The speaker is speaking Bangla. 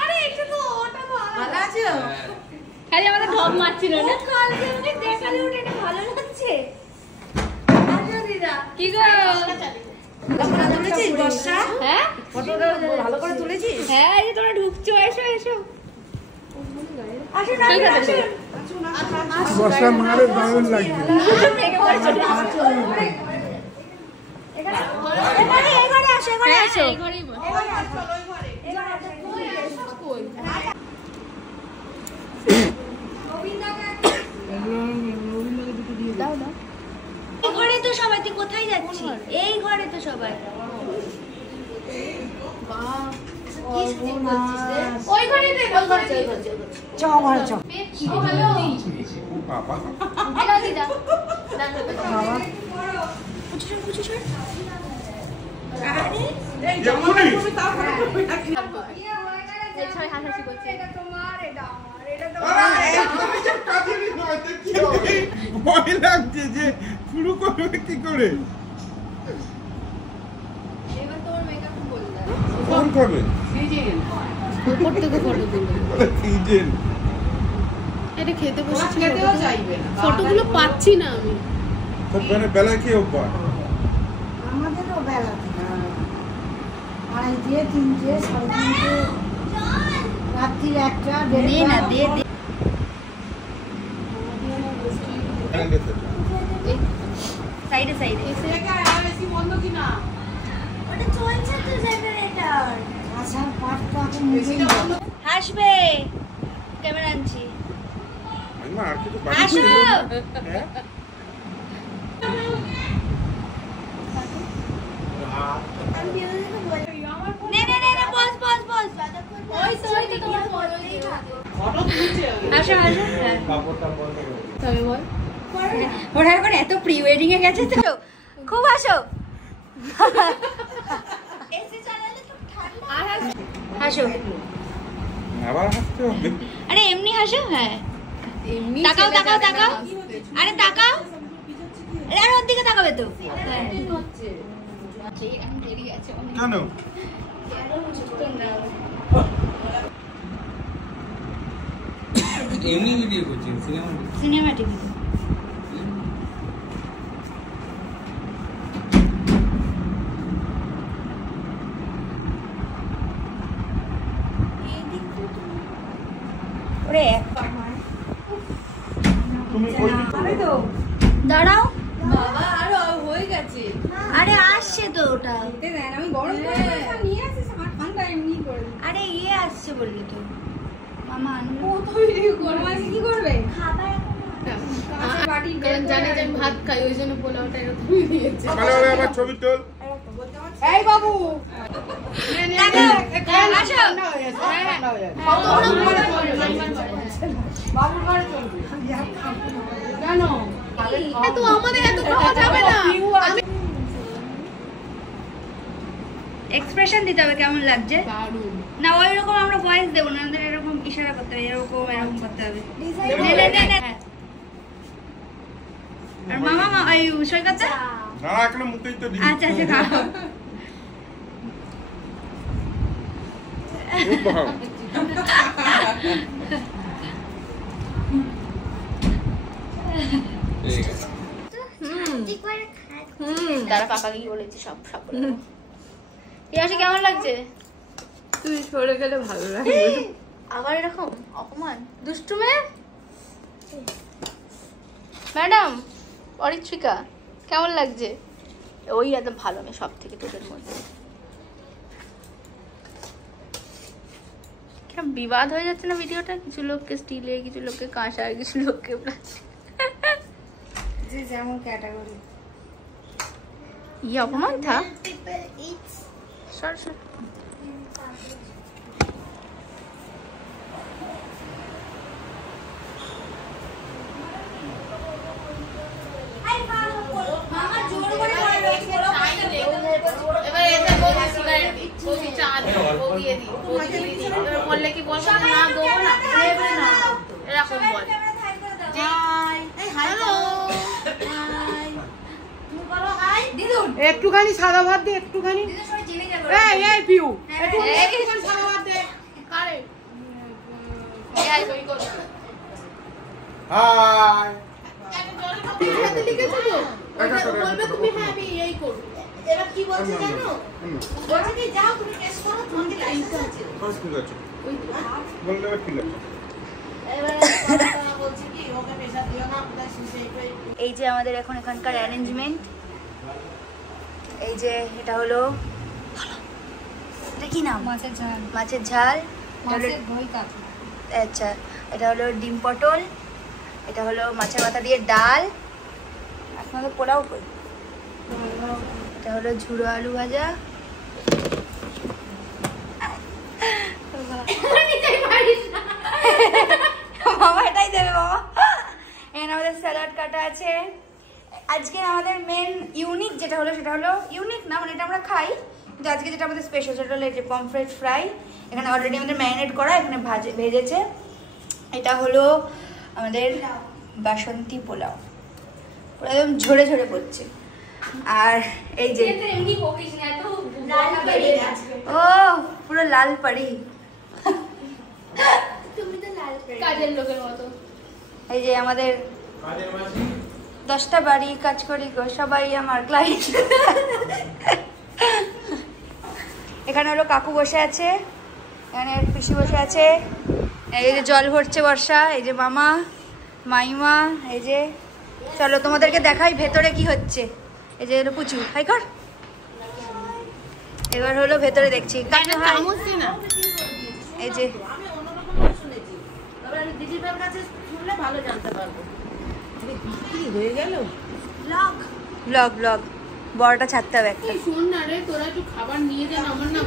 আরে এটা তো ওটা তো ভালো আছো? খালি আমাদের ঢপ মারছিল না কালকে অনেক দেখালে ওটা এটা ভালো লাগছে আচ্ছা দিদা কি গো ফটো তুলেছিস বর্ষা? হ্যাঁ ফটোটা ভালো করে তুলেছিস? হ্যাঁ এই যে তোমরা ঢুকছো এসো এসো আসুন আসুন বর্ষা মারে দারুণ লাগছে। এখানে আসো এখানে আসো এই ঘরে তো সবাই তুই কোথায় যাচ্ছি এই ঘরে তো সবাই ওই ঘরে চ ঘরে চ। বাবা এলা দিদা বাবা পুচু সর ভয় লাগছে যে শুরু করবে কি করে? ফোন করবে এটা খেতে বসেছি ফটোগুলো পাচ্ছি না আমি মানে বেলায় খেয়ে অভ্যাস আমাদেরও বেলা আড়াইটে 3টে 3:30 রাত্রি 1টা দে না দে দে সাইডে সাইডে বন্ধ কিনা ওটা চলছে তো জেনারেটর আসার পাটটা এখন নিজেই হাসবে ক্যামেরা আনছি মাইমা আর কিছু আসো হ্যাঁ নে নে নে বস বস বস ওই তো তোমার ফটোই ফটো তুলছে আসো আসো কাপড়টা বন্ধ করে তবে বল ওরা এখন এত প্রি ওয়েডিং এ গেছে তো খুব হাসো এসি চালালে তো ঠান্ডা হাসো আবার হাসতে হবে আরে এমনি হাসো হ্যাঁ এমনি তাকাও তাকাও তাকাও আরে তাকাও আরে আর ওর দিকে তাকাবে তো কেন এমনি ভিডিও করছেন সিনেমাটিক ওরে তুমি ওই তো দাঁড়াও বাবা আর হয়ে গেছে আরে আসছে তো ওটা আমি গরম করে নিয়ে আসিস আমার ঠান্ডা এমনি করে আরে ইয়ে আসছে বললি তো মামা আনলো ও তো ভিডিও করবে আজকে কি করবে খাবার বাটি জানে যে আমি ভাত খাই ওই জন্য পোলাওটা এরকমই দিয়েছে ভালো হবে আবার ছবি তোল এই বাবু আসো বাবুর ঘরে চলবে কেন এত আমাদের এত খাওয়া যাবে না এক্সপ্রেশন দিতে হবে কেমন লাগছে দারুণ না ওই রকম আমরা ভয়েস দেব না আমাদের এরকম ইশারা করতে হবে এরকম এরকম করতে হবে নে নে নে নে আর মামা এই সৈকত না এখনো মুখেই তো দিই আচ্ছা আচ্ছা খাও খুব ভালো ঠিক আছে দাঁড়া পাপাকে কি বলেছি সব সব ইয়াসি কেমন লাগছে তুই সরে গেলে ভালো লাগবে আবার এরকম অপমান দুষ্টু মেয়ে ম্যাডাম অরিত্রিকা কেমন লাগছে ওই একদম ভালো মেয়ে সব থেকে তোদের মধ্যে কিরকম বিবাদ হয়ে যাচ্ছে না ভিডিওটা কিছু লোককে স্টিলে কিছু লোককে কাঁসায় কিছু লোককে যে যেমন ক্যাটাগরি ये अपमान था सर सर এবার এসে বলছি সিগারেট দি বলছি চা দি দিয়ে দি এবার বললে কি বলবো না দেবো না দেবে না এরকম বল হাই এই হ্যালো হাই তুমি বলো হাই একটুখানি সাদা ভাত দে, একটুখানি। এই পিউ, একটুখানি সাদা ভাত দে। কারে ওই করো হাই হাতে লিখেছো তো বলবে তুমি হ্যাঁ আমি এই করব। এবার কি বলছে জানো? বলছে কি যাও তুমি টেস্ট করো, তোমাকে লাইসেন্স আছে। বাস ঠিক আছে বললে ঠিক আছে এবারে বলছে কি ওকে পেশা দিও না, কোথায় সুসে এই যে আমাদের এখন এখানকার অ্যারেঞ্জমেন্ট, এই যে এটা হলো, এটা কি নাম? মাছের ঝাল, মাছের ঝাল। মাছের দই কাতলা। আচ্ছা, এটা হলো ডিম পটল, এটা হলো মাছের মাথা দিয়ে ডাল, আপনাদের পোলাও কই, এটা হলো ঝুড়ো আলু ভাজা, মামা এটাই দেবে মামা। এখানে আমাদের স্যালাড কাটা আছে। আজকে আমাদের মেন ইউনিক যেটা হলো সেটা হলো ইউনিক না, মানে এটা আমরা খাই, কিন্তু আজকে যেটা আমাদের স্পেশাল সেটা হলো এই যে পমফ্রেট ফ্রাই। এখানে অলরেডি আমাদের ম্যারিনেট করা, এখানে ভেজেছে। এটা হলো আমাদের বাসন্তী পোলাও, পুরো একদম ঝরে ঝরে পড়ছে। আর এই যে ও পুরো লাল পাড়ি, কাজের লোকের মতো। এই যে আমাদের 10টা বাড়ি কাজ করি গো, সবাই আমার ক্লায়েন্ট। এখানে হলো কাকু বসে আছে, এখানে পিসি বসে আছে, এই যে জল ভরছে বর্ষা, এই যে মামা মাইমা, এই যে চলো তোমাদেরকে দেখাই ভেতরে কি হচ্ছে। এই যে হলো পুচু, হাই কর। এবার হলো ভেতরে দেখছি এই যে আমি অন্যরকম শুনেছি, তবে আমি দিদিদের কাছে শুনলে ভালো জানতে পারবো। কি হয়ে গেল? ব্লগ বড়টা ছাড়তে হবে একটা। শোন না রে, তোরা একটু খাবার নিয়ে যান আমার না